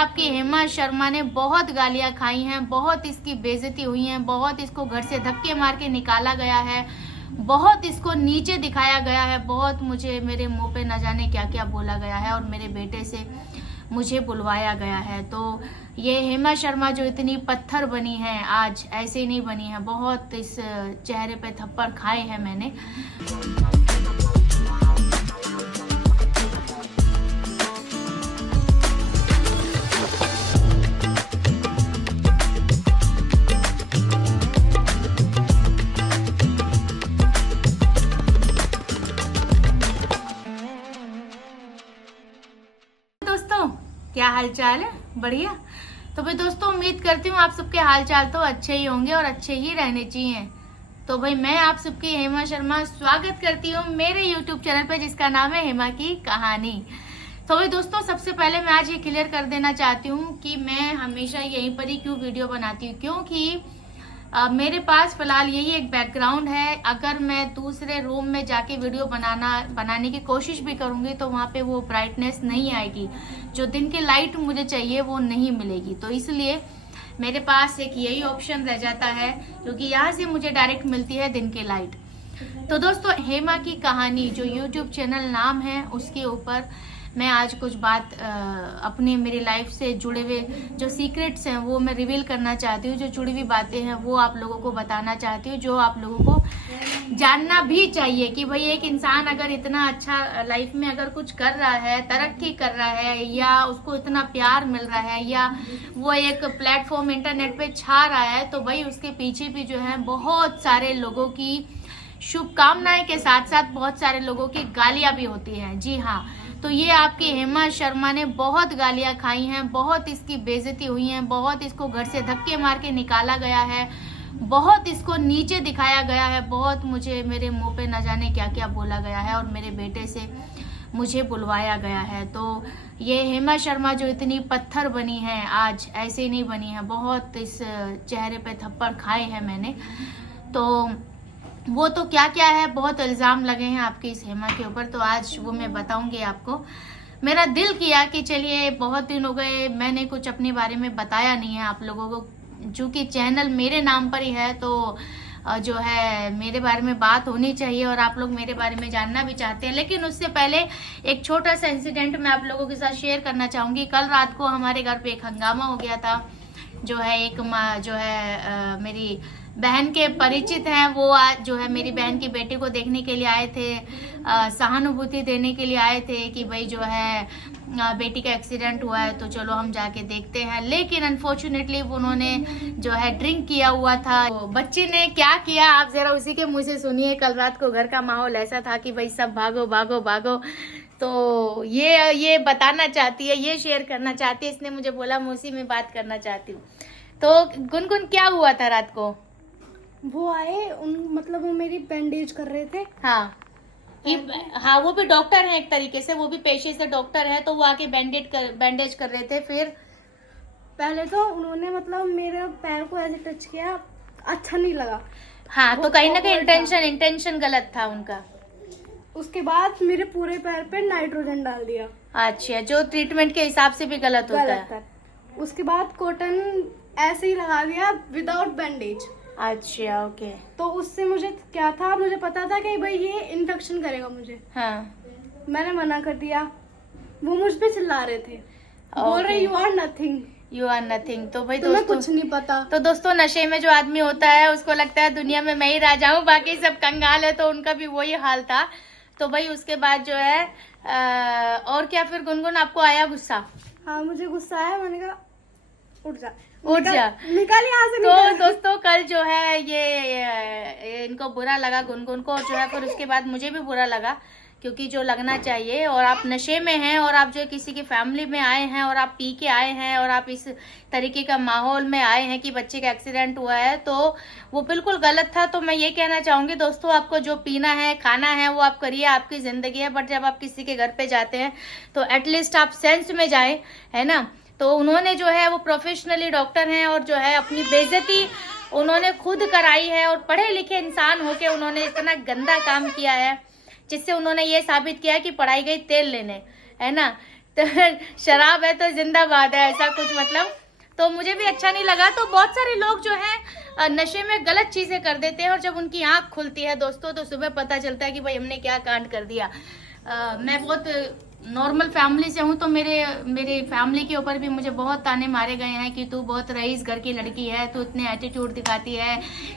आपकी हेमा शर्मा ने बहुत गालियां खाई हैं, बहुत इसकी बेइज्जती हुई है, बहुत इसको घर से धक्के मार के निकाला गया है, बहुत इसको नीचे दिखाया गया है, बहुत मुझे मेरे मुंह पे न जाने क्या क्या बोला गया है और मेरे बेटे से मुझे बुलवाया गया है। तो ये हेमा शर्मा जो इतनी पत्थर बनी है आज ऐसे नहीं बनी है, बहुत इस चेहरे पे थप्पड़ खाए हैं मैंने। क्या हाल चाल है? बढ़िया। तो भाई दोस्तों, उम्मीद करती हूँ आप सबके हाल चाल तो अच्छे ही होंगे और अच्छे ही रहने चाहिए। तो भाई मैं आप सबकी हेमा शर्मा स्वागत करती हूँ मेरे YouTube चैनल पे जिसका नाम है हेमा की कहानी। तो भाई दोस्तों, सबसे पहले मैं आज ये क्लियर कर देना चाहती हूँ कि मैं हमेशा यहीं पर ही क्यों वीडियो बनाती हूँ, क्योंकि मेरे पास फिलहाल यही एक बैकग्राउंड है। अगर मैं दूसरे रूम में जाके वीडियो बनाने की कोशिश भी करूंगी तो वहाँ पे वो ब्राइटनेस नहीं आएगी, जो दिन की लाइट मुझे चाहिए वो नहीं मिलेगी। तो इसलिए मेरे पास एक यही ऑप्शन रह जाता है, क्योंकि यहाँ से मुझे डायरेक्ट मिलती है दिन की लाइट। तो दोस्तों, हेमा की कहानी जो यूट्यूब चैनल नाम है उसके ऊपर मैं आज कुछ बात अपनी मेरी लाइफ से जुड़े हुए जो सीक्रेट्स हैं वो मैं रिवील करना चाहती हूँ, जो जुड़ी हुई बातें हैं वो आप लोगों को बताना चाहती हूँ, जो आप लोगों को जानना भी चाहिए कि भाई एक इंसान अगर इतना अच्छा लाइफ में अगर कुछ कर रहा है, तरक्की कर रहा है, या उसको इतना प्यार मिल रहा है, या वो एक प्लेटफॉर्म इंटरनेट पे छा रहा है, तो भाई उसके पीछे भी जो है बहुत सारे लोगों की शुभकामनाएं के साथ साथ बहुत सारे लोगों की गालियां भी होती हैं। जी हाँ, तो ये आपकी हेमा शर्मा ने बहुत गालियां खाई हैं, बहुत इसकी बेइज्जती हुई है, बहुत इसको घर से धक्के मार के निकाला गया है, बहुत इसको नीचे दिखाया गया है, बहुत मुझे मेरे मुंह पे न जाने क्या क्या बोला गया है और मेरे बेटे से मुझे बुलवाया गया है। तो ये हेमा शर्मा जो इतनी पत्थर बनी है आज ऐसे नहीं बनी है, बहुत इस चेहरे पे थप्पड़ खाए हैं मैंने। तो वो तो क्या क्या है, बहुत इल्ज़ाम लगे हैं आपकी इस हेमा के ऊपर, तो आज वो मैं बताऊंगी आपको। मेरा दिल किया कि चलिए, बहुत दिन हो गए मैंने कुछ अपने बारे में बताया नहीं है आप लोगों को, चूँकि चैनल मेरे नाम पर ही है तो जो है मेरे बारे में बात होनी चाहिए और आप लोग मेरे बारे में जानना भी चाहते हैं। लेकिन उससे पहले एक छोटा सा इंसिडेंट मैं आप लोगों के साथ शेयर करना चाहूँगी। कल रात को हमारे घर पे एक हंगामा हो गया था। जो है एक जो है मेरी बहन के परिचित हैं, वो आज जो है मेरी बहन की बेटी को देखने के लिए आए थे, सहानुभूति देने के लिए आए थे कि भाई जो है बेटी का एक्सीडेंट हुआ है तो चलो हम जाके देखते हैं। लेकिन अनफॉर्चुनेटली उन्होंने जो है ड्रिंक किया हुआ था। तो बच्चे ने क्या किया आप जरा उसी के मुंह से सुनिए। कल रात को घर का माहौल ऐसा था कि भाई सब भागो भागो भागो। तो ये बताना चाहती है, ये शेयर करना चाहती है, इसने मुझे बोला मैं उसी में बात करना चाहती हूँ। तो गुनगुन, क्या हुआ था रात को? वो आए मतलब वो मेरी बैंडेज कर रहे थे। हाँ हाँ, वो भी डॉक्टर हैं एक तरीके से, वो भी पेशे से डॉक्टर हैं, तो वो आके बैंडेज कर रहे थे। फिर पहले तो उन्होंने मतलब मेरे पैर को ऐसे टच किया, अच्छा नहीं लगा। हाँ, तो कहीं ना कहीं इंटेंशन गलत था उनका। उसके बाद मेरे पूरे पैर पे नाइट्रोजन डाल दिया। अच्छा, जो ट्रीटमेंट के हिसाब से भी गलत होता है। उसके बाद कॉटन ऐसे ही लगा दिया विदाउट बैंडेज। अच्छा, ओके। तो उससे मुझे क्या था, मुझे पता था कि भाई ये इन्फेक्शन करेगा मुझे। हाँ, मैंने मना कर दिया। वो मुझ पे चिल्ला रहे थे, बोल रहे यू आर नथिंग। तो भाई दोस्तों, कुछ नहीं पता। तो दोस्तों, नशे में जो आदमी होता है उसको लगता है दुनिया में मैं ही राजा हूँ, बाकी सब कंगाल है, तो उनका भी वही हाल था। तो भाई उसके बाद जो है और क्या, फिर गुनगुन आपको आया गुस्सा? हाँ, मुझे गुस्सा आया। मैंने कहा उठ जा निकाल यहाँ से। तो दोस्तों, कल जो है ये इनको बुरा लगा गुनगुन को, जो है फिर उसके बाद मुझे भी बुरा लगा, क्योंकि जो लगना चाहिए, और आप नशे में हैं और आप जो किसी की फैमिली में आए हैं और आप पी के आए हैं और आप इस तरीके का माहौल में आए हैं कि बच्चे का एक्सीडेंट हुआ है, तो वो बिल्कुल गलत था। तो मैं ये कहना चाहूंगी दोस्तों, आपको जो पीना है खाना है वो आप करिए, आपकी जिंदगी है, बट जब आप किसी के घर पे जाते हैं तो एटलीस्ट आप सेंस में जाए, है ना। तो उन्होंने जो है वो प्रोफेशनली डॉक्टर हैं और जो है अपनी बेइज्जती उन्होंने खुद कराई है, और पढ़े लिखे इंसान होके उन्होंने इतना गंदा काम किया है जिससे उन्होंने ये साबित किया कि पढ़ाई गई तेल लेने, है ना। तो शराब है तो जिंदाबाद है, ऐसा कुछ मतलब। तो मुझे भी अच्छा नहीं लगा। तो बहुत सारे लोग जो हैं नशे में गलत चीजें कर देते हैं और जब उनकी आंख खुलती है दोस्तों तो सुबह पता चलता है कि भाई हमने क्या कांड कर दिया। मैं बहुत नॉर्मल फैमिली से हूँ, तो मेरे फैमिली के ऊपर भी मुझे बहुत ताने मारे गए हैं कि तू बहुत रईस घर की लड़की है, तू इतने एटीट्यूड दिखाती है,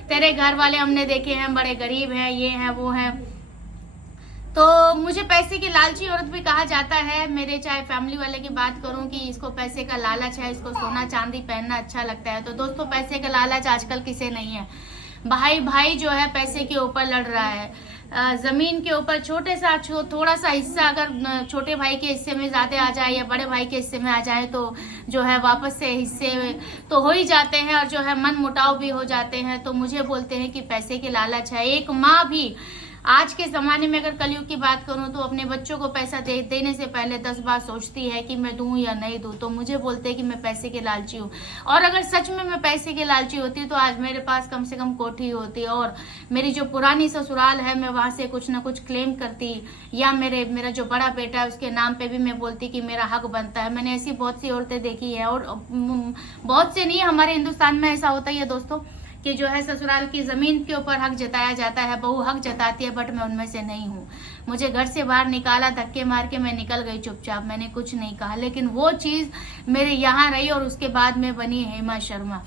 तेरे घर वाले हमने देखे हैं बड़े गरीब हैं, ये हैं वो हैं। तो मुझे पैसे की लालची औरत भी कहा जाता है। मेरे चाहे फैमिली वाले की बात करूं कि इसको पैसे का लालच है, इसको सोना चांदी पहनना अच्छा लगता है। तो दोस्तों पैसे का लालच आजकल किसे नहीं है। भाई जो है पैसे के ऊपर लड़ रहा है। जमीन के ऊपर थोड़ा सा हिस्सा अगर छोटे भाई के हिस्से में ज्यादा आ जाए या बड़े भाई के हिस्से में आ जाए तो जो है वापस से हिस्से तो हो ही जाते हैं और जो है मन मुटाव भी हो जाते हैं। तो मुझे बोलते हैं कि पैसे की लालच है। एक माँ भी आज के जमाने में अगर कलयुग की बात करूं तो अपने बच्चों को पैसा देने से पहले 10 बार सोचती है कि मैं दूं या नहीं दूं। तो मुझे बोलते हैं कि मैं पैसे के लालची हूं, और अगर सच में मैं पैसे के लालची होती तो आज मेरे पास कम से कम कोठी होती और मेरी जो पुरानी ससुराल है मैं वहां से कुछ ना कुछ क्लेम करती, या मेरा जो बड़ा बेटा है उसके नाम पे भी मैं बोलती कि मेरा हक बनता है। मैंने ऐसी बहुत सी औरतें देखी है, और बहुत से नहीं, हमारे हिंदुस्तान में ऐसा होता ही है दोस्तों कि जो है ससुराल की जमीन के ऊपर हक जताया जाता है, बहू हक जताती है, बट मैं उनमें से नहीं हूँ। मुझे घर से बाहर निकाला, धक्के मार के मैं निकल गई चुपचाप, मैंने कुछ नहीं कहा, लेकिन वो चीज मेरे यहाँ रही और उसके बाद में बनी हेमा शर्मा।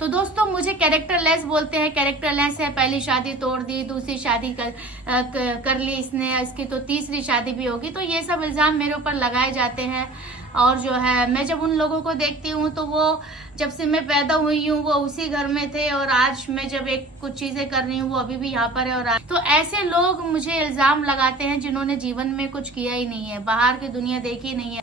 तो दोस्तों मुझे कैरेक्टरलेस बोलते हैं, कैरेक्टरलेस है। पहली शादी तोड़ दी, दूसरी शादी कर ली इसने, इसकी तो तीसरी शादी भी होगी। तो ये सब इल्जाम मेरे ऊपर लगाए जाते हैं। और जो है मैं जब उन लोगों को देखती हूँ तो वो जब से मैं पैदा हुई हूँ वो उसी घर में थे, और आज मैं जब कुछ चीजें कर रही हूँ वो अभी भी यहाँ पर है। और तो ऐसे लोग मुझे इल्जाम लगाते हैं जिन्होंने जीवन में कुछ किया ही नहीं है, बाहर की दुनिया देखी नहीं है।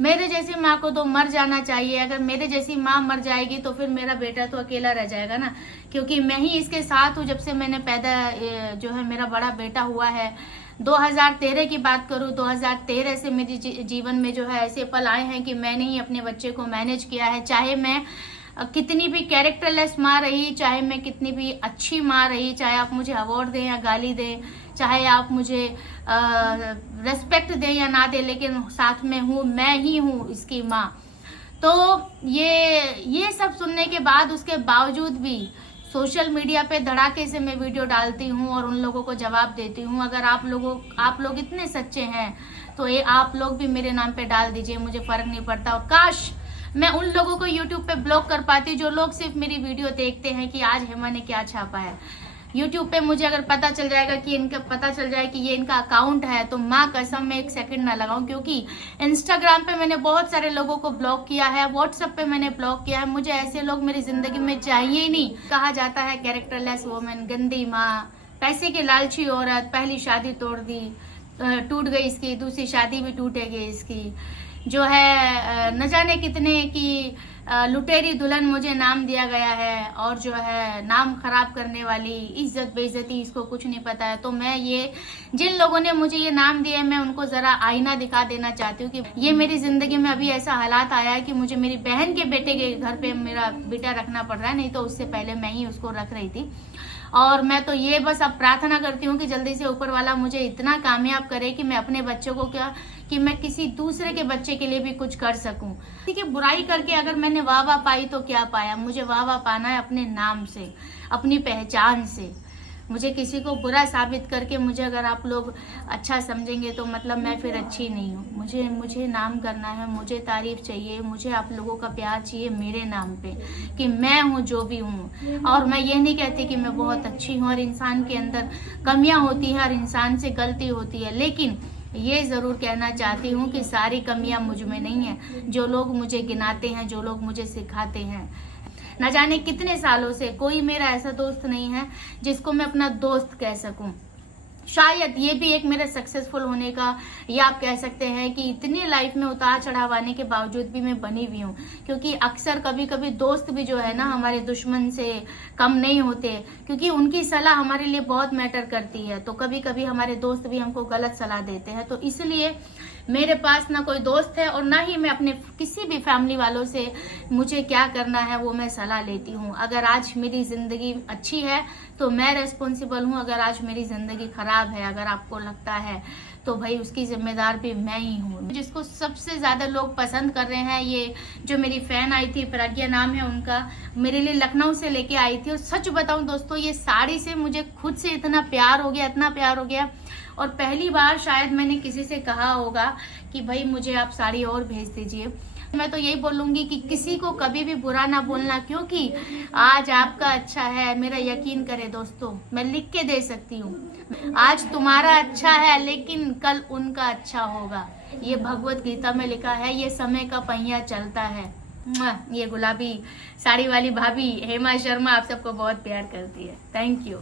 मेरे जैसी माँ को तो मर जाना चाहिए। अगर मेरे जैसी माँ मर जाएगी तो फिर मेरा बेटा तो अकेला रह जाएगा ना, क्योंकि मैं ही इसके साथ हूँ जब से मैंने जो है मेरा बड़ा बेटा हुआ है। 2013 की बात करूँ, 2013 से मेरे जीवन में जो है ऐसे पल आए हैं कि मैंने ही अपने बच्चे को मैनेज किया है। चाहे मैं कितनी भी कैरेक्टरलेस माँ रही, चाहे मैं कितनी भी अच्छी माँ रही, चाहे आप मुझे अवार्ड दें या गाली दें, चाहे आप मुझे रेस्पेक्ट दें या ना दें, लेकिन साथ में हूँ, मैं ही हूँ इसकी माँ। तो ये सब सुनने के बाद, उसके बावजूद भी सोशल मीडिया पे धड़ाके से मैं वीडियो डालती हूँ और उन लोगों को जवाब देती हूँ। अगर आप लोग इतने सच्चे हैं तो ये आप लोग भी मेरे नाम पे डाल दीजिए, मुझे फर्क नहीं पड़ता। और काश मैं उन लोगों को YouTube पे ब्लॉक कर पाती जो लोग सिर्फ मेरी वीडियो देखते हैं कि आज हेमा ने क्या छापा है। YouTube पे मुझे अगर पता चल जाए कि ये इनका अकाउंट है तो माँ कसम मैं 1 सेकंड ना लगाऊं, क्योंकि Instagram पे मैंने बहुत सारे लोगों को ब्लॉक किया है, WhatsApp पे मैंने ब्लॉक किया है। मुझे ऐसे लोग मेरी जिंदगी में चाहिए ही नहीं। कहा जाता है कैरेक्टरलेस वुमेन, गंदी माँ, पैसे की लालची औरत, पहली शादी तोड़ दी, टूट गई इसकी, दूसरी शादी भी टूटेगी इसकी, जो है न जाने कितने की लुटेरी दुल्हन मुझे नाम दिया गया है, और जो है नाम खराब करने वाली, इज्जत बेइज्जती, इसको कुछ नहीं पता है। तो मैं जिन लोगों ने मुझे ये नाम दिया है मैं उनको जरा आईना दिखा देना चाहती हूँ कि ये मेरी जिंदगी में अभी ऐसा हालात आया है कि मुझे मेरी बहन के बेटे के घर पे मेरा बेटा रखना पड़ रहा है, नहीं तो उससे पहले मैं ही उसको रख रही थी। और मैं तो ये बस अब प्रार्थना करती हूँ कि जल्दी से ऊपर वाला मुझे इतना कामयाब करे कि मैं अपने बच्चों को कि मैं किसी दूसरे के बच्चे के लिए भी कुछ कर सकूं। ठीक है, बुराई करके अगर मैंने वाह पाई तो क्या पाया, मुझे वाह पाना है अपने नाम से, अपनी पहचान से। मुझे किसी को बुरा साबित करके मुझे अगर आप लोग अच्छा समझेंगे तो मतलब मैं फिर अच्छी नहीं हूँ। मुझे नाम करना है, मुझे तारीफ चाहिए, मुझे आप लोगों का प्यार चाहिए मेरे नाम पे कि मैं हूँ जो भी हूँ। और मैं ये नहीं कहती कि मैं बहुत अच्छी हूँ, और इंसान के अंदर कमियां होती हैं, हर इंसान से गलती होती है, लेकिन ये जरूर कहना चाहती हूँ कि सारी कमियां मुझ में नहीं है। जो लोग मुझे गिनाते हैं, जो लोग मुझे सिखाते हैं, न जाने कितने सालों से कोई मेरा ऐसा दोस्त नहीं है जिसको मैं अपना दोस्त कह सकूं। शायद ये भी एक मेरे सक्सेसफुल होने का, या आप कह सकते हैं कि इतनी लाइफ में उतार चढ़ाव आने के बावजूद भी मैं बनी हुई हूँ। क्योंकि अक्सर कभी कभी दोस्त भी जो है ना हमारे दुश्मन से कम नहीं होते, क्योंकि उनकी सलाह हमारे लिए बहुत मैटर करती है। तो कभी कभी हमारे दोस्त भी हमको गलत सलाह देते हैं। तो इसलिए मेरे पास ना कोई दोस्त है और ना ही मैं अपने किसी भी फैमिली वालों से मुझे क्या करना है वो मैं सलाह लेती हूँ। अगर आज मेरी जिंदगी अच्छी है तो मैं रेस्पॉन्सिबल हूँ, अगर आज मेरी जिंदगी खराब है, अगर आपको लगता है तो भाई उसकी जिम्मेदार भी मैं ही हूँ। जिसको सबसे ज्यादा लोग पसंद कर रहे हैं, ये जो मेरी फैन आई थी, प्रज्ञा नाम है उनका, मेरे लिए लखनऊ से लेके आई थी। और सच बताऊं दोस्तों, ये साड़ी से मुझे खुद से इतना प्यार हो गया, इतना प्यार हो गया। और पहली बार शायद मैंने किसी से कहा होगा कि भाई मुझे आप साड़ी और भेज दीजिए। मैं तो यही बोलूंगी कि किसी को कभी भी बुरा ना बोलना, क्योंकि आज आपका अच्छा है, मेरा यकीन करे दोस्तों, मैं लिख के दे सकती हूँ। आज तुम्हारा अच्छा है लेकिन कल उनका अच्छा होगा, ये भगवत गीता में लिखा है। ये समय का पहिया चलता है। ये गुलाबी साड़ी वाली भाभी हेमा शर्मा आप सबको बहुत प्यार करती है। Thank you.